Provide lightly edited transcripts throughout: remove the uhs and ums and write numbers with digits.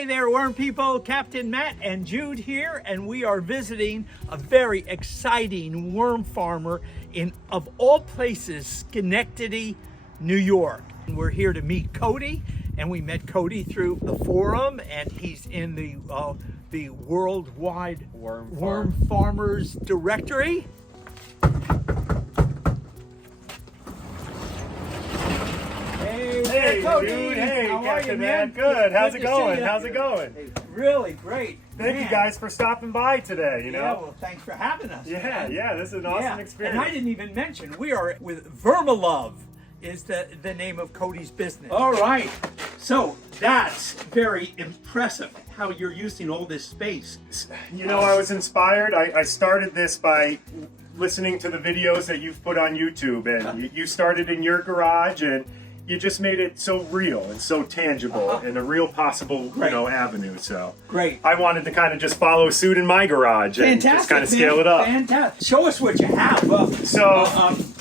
Hey there, worm people. Captain Matt and Jude here, and we are visiting a very exciting worm farmer in, of all places, Schenectady, New York. And we're here to meet Cody, and we met Cody through the forum, and he's in the worldwide worm farmers directory. Hey, Cody. dude. Hey, how are you, Captain man? Matt. Good. How's it to going? see you. How's it going? Hey, really great. Thank you guys for stopping by today, you know? Yeah, well, thanks for having us. Yeah, this is an awesome experience. And I didn't even mention, we are with Vermaluv is the name of Cody's business. All right. So that's very impressive how you're using all this space. You know, I was inspired. I started this by listening to the videos that you've put on YouTube, and you started in your garage, and you just made it so real and so tangible and a real possible, avenue. So Great. I wanted to kind of just follow suit in my garage and just kind of scale it up. Fantastic. Show us what you have.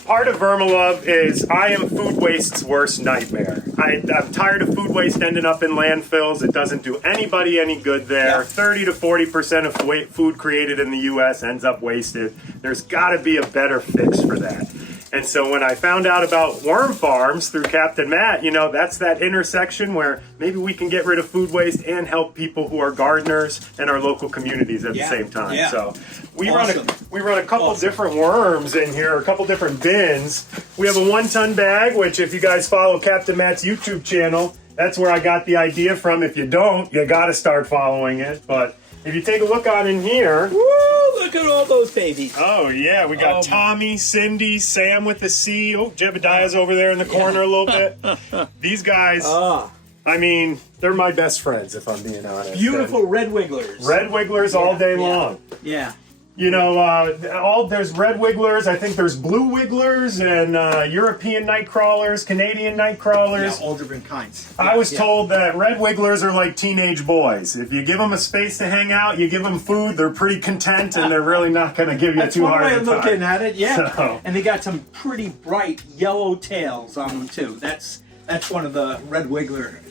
Part of Vermiluv is I am food waste's worst nightmare. I'm tired of food waste ending up in landfills. It doesn't do anybody any good there. Yeah. 30 to 40% of food created in the U.S. ends up wasted. There's got to be a better fix for that. And so when I found out about worm farms through Captain Matt, you know, that's that intersection where maybe we can get rid of food waste and help people who are gardeners and our local communities at the same time. Yeah. So we run a couple different worms in here, a couple different bins. We have a 1-ton bag, which if you guys follow Captain Matt's YouTube channel, that's where I got the idea from. If you don't, you got to start following it. But if you take a look on in here. Woo, look at all those babies. Oh, yeah. We got Tommy, Cindy, Sam with a C. Oh, Jebediah's over there in the corner a little bit. These guys, I mean, they're my best friends, if I'm being honest. Beautiful red wigglers. Red wigglers all day long. Yeah. You know, there's red wigglers. I think there's blue wigglers and European night crawlers, Canadian night crawlers. Yeah, all different kinds. I was told that red wigglers are like teenage boys. If you give them a space to hang out, you give them food, they're pretty content, and they're really not going to give you too hard a time. That's one way of looking at it, yeah. So. And they got some pretty bright yellow tails on them too. That's one of the red wiggler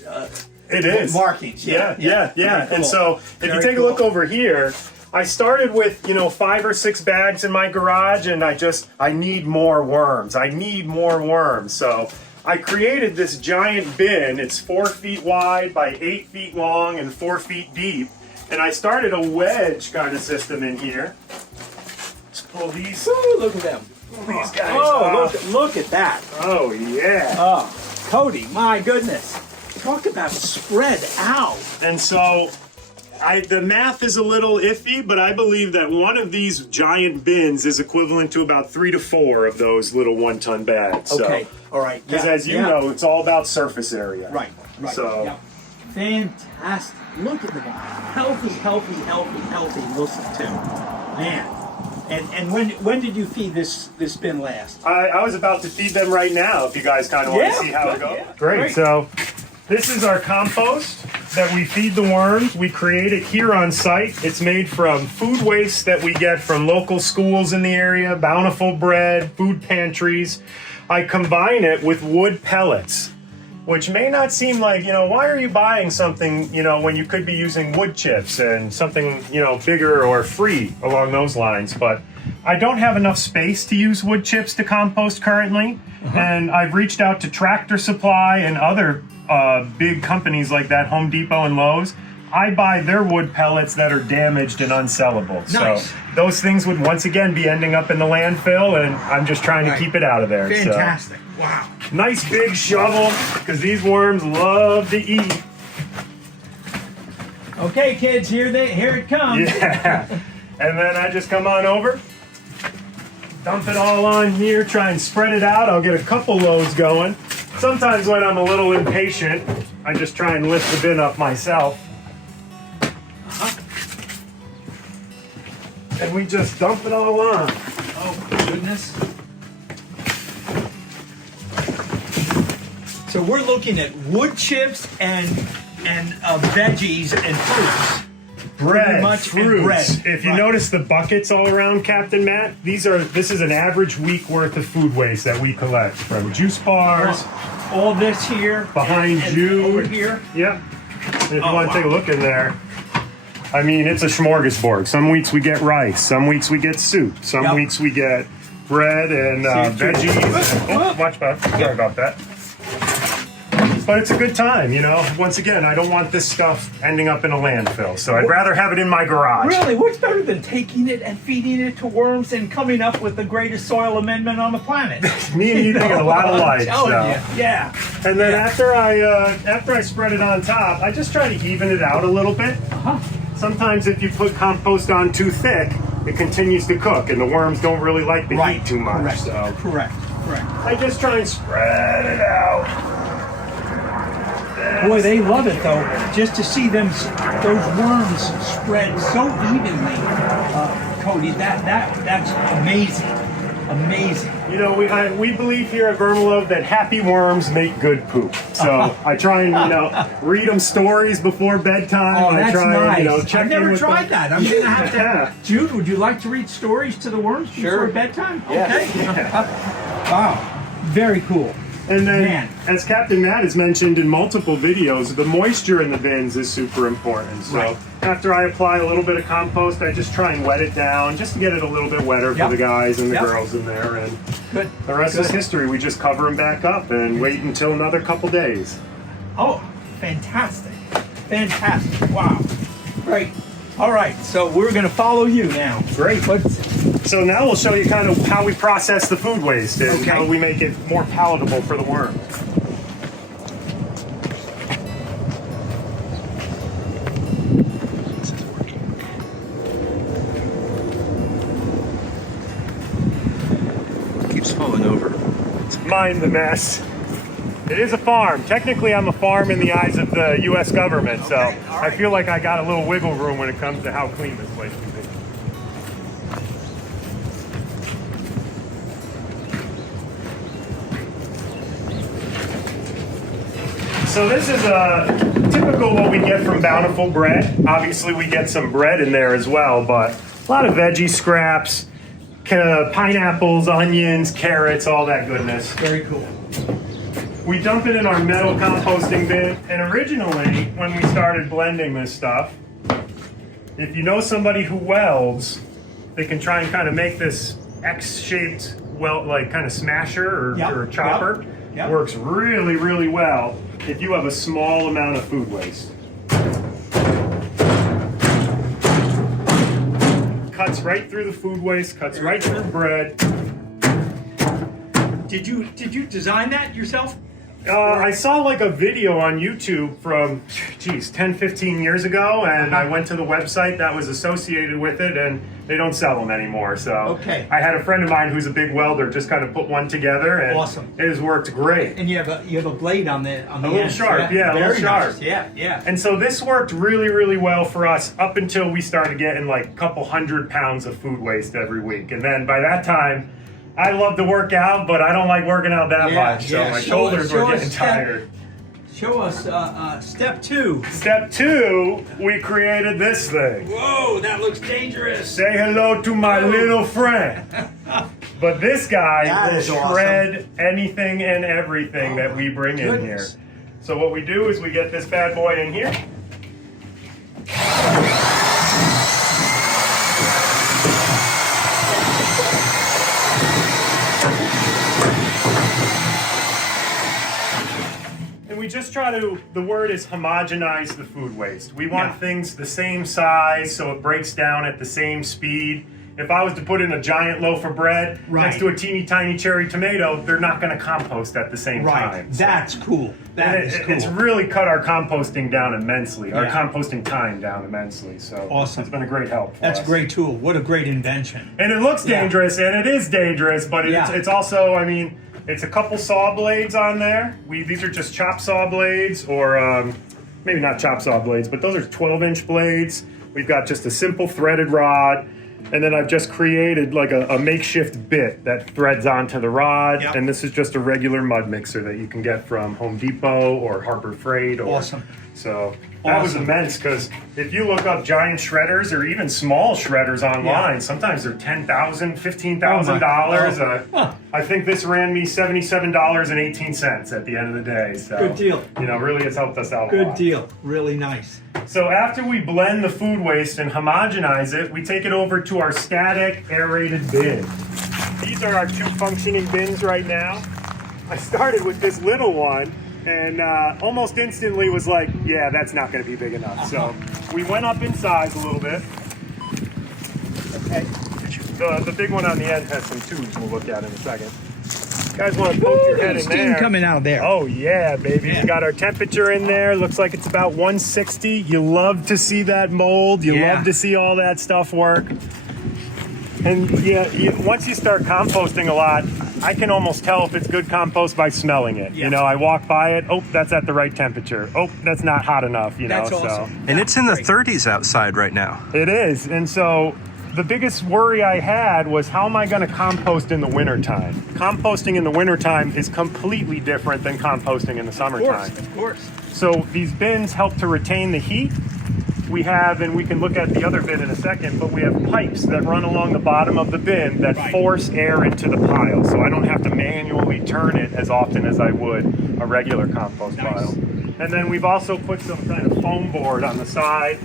it is markings. Yeah. Cool. And so if you take a look over here, I started with, 5 or 6 bags in my garage, and I need more worms. I need more worms. So I created this giant bin. It's 4 feet wide by 8 feet long and 4 feet deep. And I started a wedge kind of system in here. Let's pull these. Ooh, look at them. These guys. Oh, look at that. Oh, yeah. Oh, Cody, my goodness. Talk about spread out. And so the math is a little iffy, but I believe that one of these giant bins is equivalent to about 3 to 4 of those little 1-ton bags. Okay, all right. Because as you know, it's all about surface area. Right. So, fantastic. Look at them. Healthy. Listen to man. And when did you feed this bin last? I was about to feed them right now. If you guys kind of want to see how it goes. Yeah. Great. So this is our compost that we feed the worms. We create it here on site. It's made from food waste that we get from local schools in the area, Bountiful Bread, food pantries. I combine it with wood pellets, which may not seem like, why are you buying something, when you could be using wood chips and something, bigger or free along those lines. But I don't have enough space to use wood chips to compost currently. And I've reached out to Tractor Supply and other big companies like that, Home Depot and Lowe's. I buy their wood pellets that are damaged and unsellable. Nice. So those things would once again be ending up in the landfill, and I'm just trying to keep it out of there. Fantastic. So. Wow. Nice big shovel, because these worms love to eat. Okay, kids, here it comes. Yeah. And then I just come on over, dump it all on here, try and spread it out. I'll get a couple loads going. Sometimes when I'm a little impatient, I just try and lift the bin up myself. And we just dump it all on. Oh, goodness. So we're looking at wood chips and veggies and fruits. Bread, fruits. Bread. If you notice the buckets all around Captain Matt, this is an average week worth of food waste that we collect from juice bars. All this here. Behind you. Over here. Yep. If you want to take a look in there, I mean, it's a smorgasbord. Some weeks we get rice, some weeks we get soup, some weeks we get bread and veggies. Oh, watch out. Sorry about that. But it's a good time, you know. Once again, I don't want this stuff ending up in a landfill, so I'd rather have it in my garage. Really? What's better than taking it and feeding it to worms and coming up with the greatest soil amendment on the planet? Me and you think of a lot of life. So. Yeah. And then after I spread it on top, I just try to even it out a little bit. Sometimes if you put compost on too thick, it continues to cook, and the worms don't really like the heat too much. Correct. So Correct. I just try and spread it out. Boy, they love it though. Just to see them, those worms spread so evenly, Cody. That's amazing. Amazing. You know, we believe here at Vermaluv that happy worms make good poop. So I try and read them stories before bedtime. Oh, that's nice. Check I've never in with tried them. that. I'm gonna have to. Jude, would you like to read stories to the worms before bedtime? Okay. Wow. Very cool. And then, as Captain Matt has mentioned in multiple videos, the moisture in the bins is super important. So after I apply a little bit of compost, I just try and wet it down just to get it a little bit wetter for the guys and the girls in there. And the rest is history. We just cover them back up and wait until another couple days. Oh, fantastic. Fantastic. Wow. Great. All right, so we're going to follow you now. Great. So now we'll show you kind of how we process the food waste and how we make it more palatable for the worms. Keeps falling over. Mind the mess. It is a farm. Technically, I'm a farm in the eyes of the U.S. government, so I feel like I got a little wiggle room when it comes to how clean this place can be. So this is a typical what we get from Bountiful Bread. Obviously, we get some bread in there as well, but a lot of veggie scraps, pineapples, onions, carrots, all that goodness. Very cool. We dump it in our metal composting bin, and originally, when we started blending this stuff, if you know somebody who welds, they can try and kind of make this X-shaped, like kind of smasher or chopper. Works really, really well if you have a small amount of food waste. Cuts right through the food waste, cuts right through bread. Did you design that yourself? I saw like a video on YouTube from, 10, 15 years ago, and I went to the website that was associated with it, and they don't sell them anymore. So I had a friend of mine who's a big welder just kind of put one together, and it has worked great. And you have a blade on the a little end. sharp, a little sharp. Nice. Yeah. And so this worked really, really well for us up until we started getting like a couple 100 pounds of food waste every week, and then by that time, I love to work out, but I don't like working out that much, so my shoulders were getting tired. Show us step 2. Step 2, we created this thing. Whoa, that looks dangerous. Say hello to my little friend. But this guy will shred anything and everything that we bring in here. So what we do is we get this bad boy in here. We just try to, the word is homogenize the food waste. We want things the same size so it breaks down at the same speed. If I was to put in a giant loaf of bread next to a teeny tiny cherry tomato, they're not going to compost at the same time. So. That's cool. That is cool. It's really cut our composting down immensely, our composting time down immensely. So it's been a great help for That's us. a great tool. What a great invention. And it looks dangerous, and it is dangerous, but it's also, I mean, it's a couple saw blades on there. These are just chop saw blades, or maybe not chop saw blades, but those are 12-inch blades. We've got just a simple threaded rod, and then I've just created like a makeshift bit that threads onto the rod. And this is just a regular mud mixer that you can get from Home Depot or Harbor Freight. So That was Awesome. immense, because if you look up giant shredders or even small shredders online, Yeah. sometimes they're $10,000, $15,000. Huh. I think this ran me $77.18 at the end of the day. So, Good deal. You know, really has helped us out a Good lot. deal. Really nice. So after we blend the food waste and homogenize it, we take it over to our static aerated bin. These are our 2 functioning bins right now. I started with this little one, and almost instantly was like, yeah, that's not going to be big enough. So we went up in size a little bit. Okay. The big one on the end has some tubes we'll look at in a second. You guys want to poke your head in Steam there? coming out of there. Oh yeah, baby. Yeah. We got our temperature in there. Looks like it's about 160. You love to see that mold. You Yeah. love to see all that stuff work. And once you start composting a lot, I can almost tell if it's good compost by smelling it. Yeah. You know, I walk by it. Oh, that's at the right temperature. Oh, that's not hot enough. You That's know, awesome. And it's in the Great. 30s outside right now. so it is. And so the biggest worry I had was, how am I going to compost in the wintertime? Composting in the wintertime is completely different than composting in the Of summertime. course. Of course. So these bins help to retain the heat. We have, and we can look at the other bin in a second, but we have pipes that run along the bottom of the bin that Right. force air into the pile. So I don't have to manually turn it as often as I would a regular compost Nice. pile. And then we've also put some kind of foam board on the side.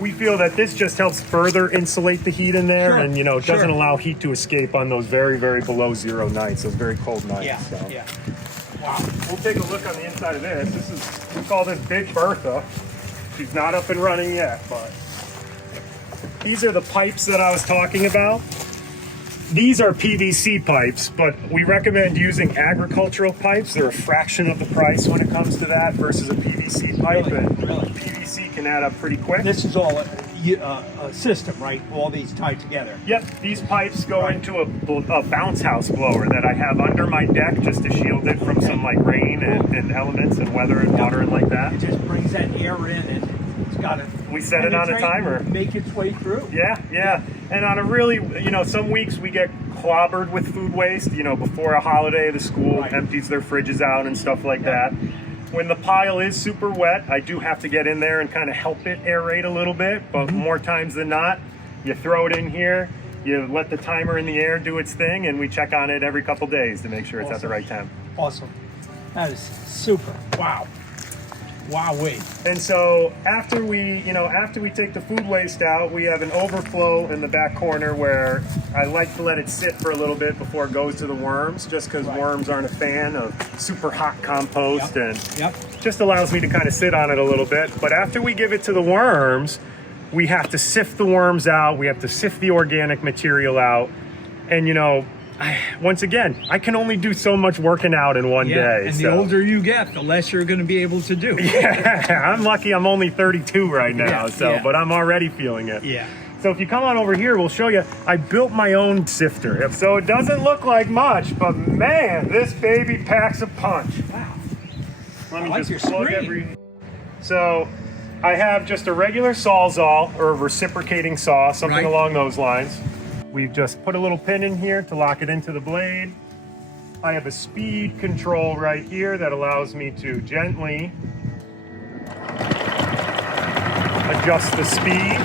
We feel that this just helps further insulate the heat in there, Sure. and, you know, it Sure. doesn't allow heat to escape on those very, very below zero nights, those very cold nights. Yeah. So. Yeah. Wow. We'll take a look on the inside of this. We call this Big Bertha. She's not up and running yet, but these are the pipes that I was talking about. These are PVC pipes, but we recommend using agricultural pipes. They're a fraction of the price when it comes to that versus a PVC pipe. Really? And Really? PVC can add up pretty quick. This is all a system, right? All these tied together. Yep, these pipes go into a bounce house blower that I have under my deck just to shield it from some like rain and elements and weather and water and like that. It just brings that air in, and it's got to. We set it on a timer. Make its way through. Yeah. And on a really, you know, some weeks we get clobbered with food waste. You know, before a holiday, the school Right. empties their fridges out and stuff like that. When the pile is super wet, I do have to get in there and kind of help it aerate a little bit. But more times than not, you throw it in here, you let the timer in the air do its thing, and we check on it every couple days to make sure it's at the Awesome. right temp. Awesome. That is super. Wow. Wowee. And so after we take the food waste out, we have an overflow in the back corner where I like to let it sit for a little bit before it goes to the worms, just because Right. worms aren't a fan of super hot compost, Yep. and Yep. just allows me to kind of sit on it a little bit. But after we give it to the worms, we have to sift the worms out. We have to sift the organic material out. And, you know, once again, I can only do so much working out in one Yeah. day. And so. the older you get, the less you're going to be able to do. Yeah, I'm lucky I'm only 32 right now, Yeah. but I'm already feeling it. Yeah. So if you come on over here, we'll show you. I built my own sifter. So it doesn't look like much, but man, this baby packs a punch. Wow. Let me I like just your plug screen. So I have just a regular Sawzall or a reciprocating saw, something Right. along those lines. We've just put a little pin in here to lock it into the blade. I have a speed control right here that allows me to gently adjust the speed.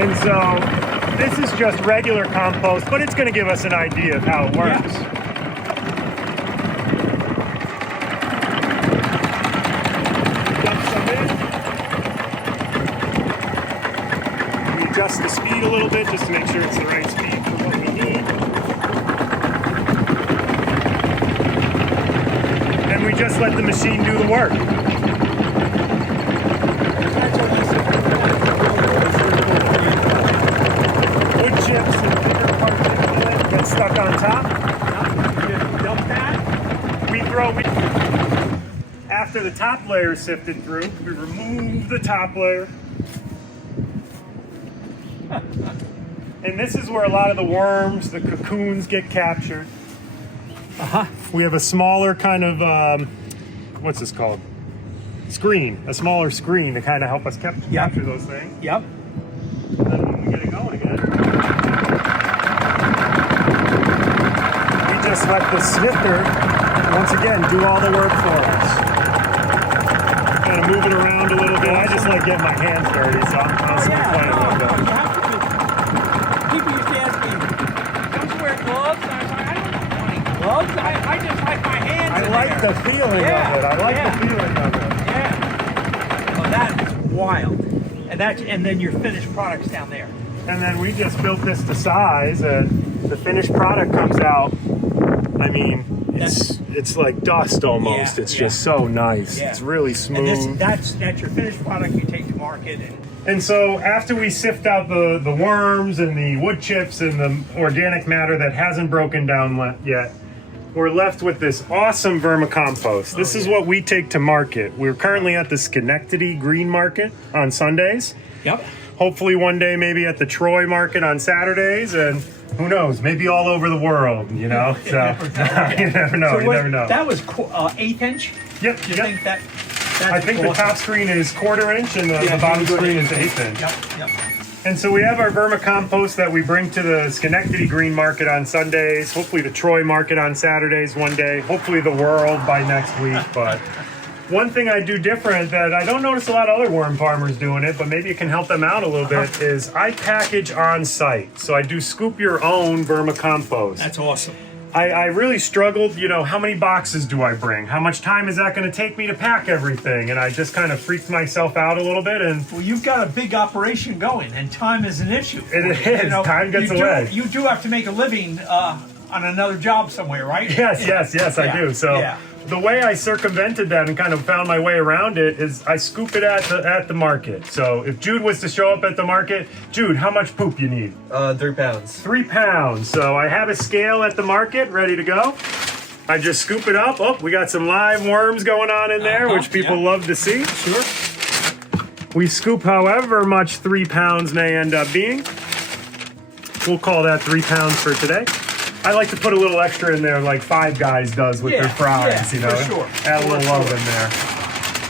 And so this is just regular compost, but it's going to give us an idea of how it works. Dump some in. We adjust the speed a little bit just to make sure it's the right speed for what we need. And we just let the machine do the work. Wood chips and bigger parts get stuck on top. Dump that. After the top layer is sifted through, we remove the top layer. And this is where a lot of the worms, the cocoons get captured. We have a smaller kind of, what's this called? Screen, a smaller screen to kind of help us capture those things. Yep. And then when we get it going again, we just let the snifter once again, do all the work for us. Kind of move it around a little bit. I just like getting my hands dirty, so I'm constantly playing with it. You have to do. People used to ask me, don't you wear gloves? I was like, I don't want any gloves. I just like my hands I like the feeling of it. I like the feeling of it. Yeah. Well, that is wild. And then your finished product's down there. And then we just built this to size, and the finished product comes out. I mean, it's like dust almost. Yeah, it's just so nice. Yeah. It's really smooth. And that's your finished product you take to market. And so after we sift out the worms and the wood chips and the organic matter that hasn't broken down yet, we're left with this awesome vermicompost. This is what we take to market. We're currently at the Schenectady Green Market on Sundays. Yep. Hopefully one day maybe at the Troy Market on Saturdays, and who knows, maybe all over the world, you know? So you never know, you never know. That was 1/8 inch? Yep. Do you think that's I think awesome? the top screen is 1/4 inch and the bottom screen is 1/8 inch. Yep. And so we have our vermicompost that we bring to the Schenectady Green Market on Sundays, hopefully the Troy Market on Saturdays one day, hopefully the world by next week. But one thing I do different that I don't notice a lot of other worm farmers doing it, but maybe it can help them out a little bit, is I package on site. So I do scoop your own vermicompost. That's awesome. I really struggled, you know, how many boxes do I bring? How much time is that going to take me to pack everything? And I just kind of freaked myself out a little bit. And well, you've got a big operation going, and time is an issue. It is. You know, time gets away. You do have to make a living on another job somewhere, right? Yes, I do. So the way I circumvented that and kind of found my way around it is I scoop it at the market. So if Jude was to show up at the market, Jude, how much poop you need? 3 pounds. 3 pounds. So I have a scale at the market ready to go. I just scoop it up. Oh, we got some live worms going on in there, which people love to see. Sure. We scoop however much 3 pounds may end up being. We'll call that 3 pounds for today. I like to put a little extra in there like Five Guys does with their fries, you know. For sure. Add a little love in there.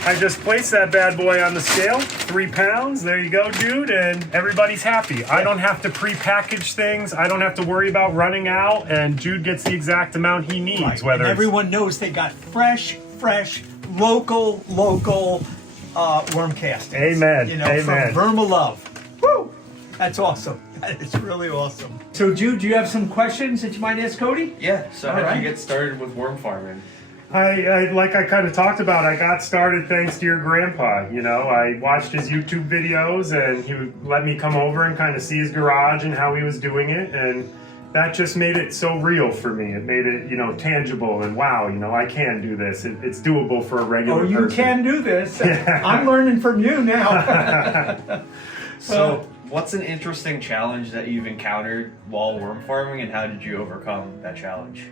I just place that bad boy on the scale, 3 pounds. There you go, dude, and everybody's happy. I don't have to pre-package things. I don't have to worry about running out, and Jude gets the exact amount he needs. Right. Whether and everyone knows they got fresh, local worm castings. Amen. You know, Amen. from Vermiluv. Woo! That's awesome. That is really awesome. So, Jude, do you have some questions that you might ask Cody? Yeah, so how All did right. you get started with worm farming? I like I kind of talked about, I got started thanks to your grandpa. You know, I watched his YouTube videos and he would let me come over and kind of see his garage and how he was doing it. And that just made it so real for me. It made it, you know, tangible and wow, you know, I can do this. It's doable for a regular person. Oh, you can do this. Yeah. I'm learning from you now. So, what's an interesting challenge that you've encountered while worm farming, and how did you overcome that challenge?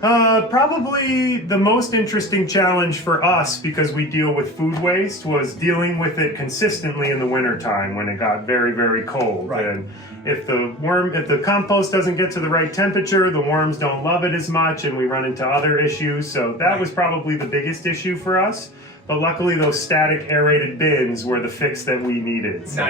Probably the most interesting challenge for us, because we deal with food waste, was dealing with it consistently in the wintertime when it got very, very cold. Right. And if the compost doesn't get to the right temperature, the worms don't love it as much, and we run into other issues. So that was probably the biggest issue for us. But luckily, those static aerated bins were the fix that we needed. So.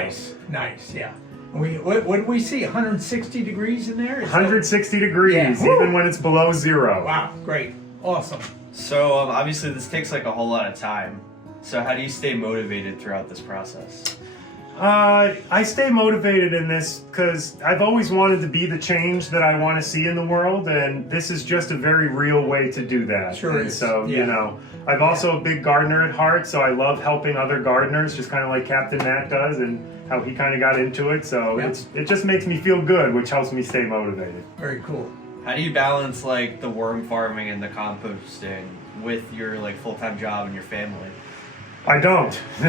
Nice, yeah. What did we see? 160 degrees in there? 160 degrees, even when it's below zero. Wow, great, awesome. So, obviously, this takes like a whole lot of time. So, how do you stay motivated throughout this process? I stay motivated in this because I've always wanted to be the change that I want to see in the world, and this is just a very real way to do that. Sure and is. So, Yeah. you know, I'm also a big gardener at heart, so I love helping other gardeners, just kind of like Captain Matt does, and how he kind of got into it. So it just makes me feel good, which helps me stay motivated. Very cool. How do you balance like the worm farming and the composting with your like full-time job and your family? I don't. No.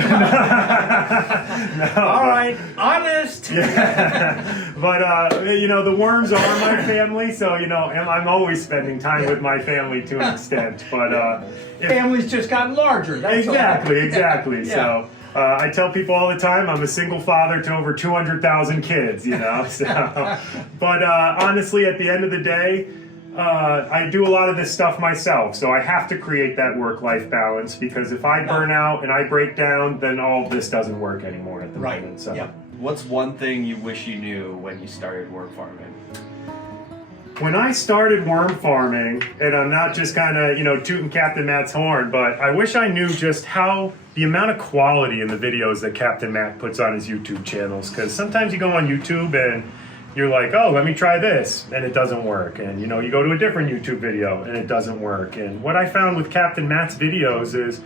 All right, honest. Yeah. But, you know, the worms are my family, so, you know, I'm always spending time with my family to an extent. But Family's just gotten larger. That's all. Exactly. Yeah. So I tell people all the time I'm a single father to over 200,000 kids, you know. So, but honestly, at the end of the day, I do a lot of this stuff myself, so I have to create that work-life balance, because if I burn out and I break down, then all of this doesn't work anymore at the moment. So. Yep. What's one thing you wish you knew when you started worm farming? When I started worm farming, and I'm not just kind of, tooting Captain Matt's horn, but I wish I knew just how the amount of quality in the videos that Captain Matt puts on his YouTube channels. Because sometimes you go on YouTube and you're like, oh, let me try this, and it doesn't work. And, you go to a different YouTube video and it doesn't work. And what I found with Captain Matt's videos is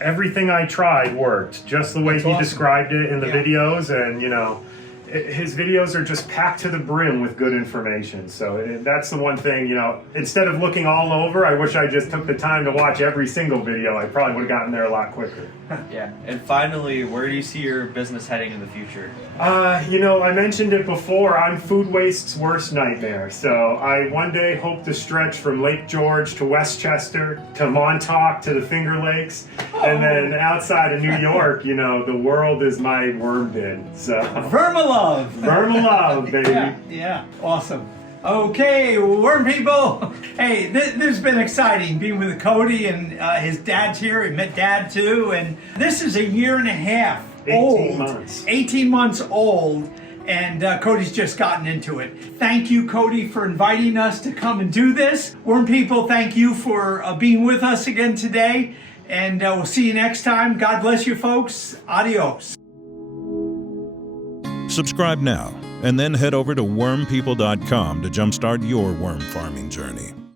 everything I tried worked just the way he described it in the videos. And, his videos are just packed to the brim with good information. So that's the one thing, instead of looking all over, I wish I just took the time to watch every single video. I probably would have gotten there a lot quicker. Yeah. And finally, where do you see your business heading in the future? I mentioned it before, I'm food waste's worst nightmare. So I one day hope to stretch from Lake George to Westchester to Montauk to the Finger Lakes. And then outside of New York, the world is my worm bin. So Vermaluv. Vermaluv, baby. Yeah, awesome. Okay, worm people. Hey, this has been exciting being with Cody, and his dad's here. He met Dad too, and this is a year and a half 18 months. 18 months old, and Cody's just gotten into it. Thank you, Cody, for inviting us to come and do this. Worm people, thank you for being with us again today, and we'll see you next time. God bless you, folks. Adios. Subscribe now, and then head over to wormpeople.com to jumpstart your worm farming journey.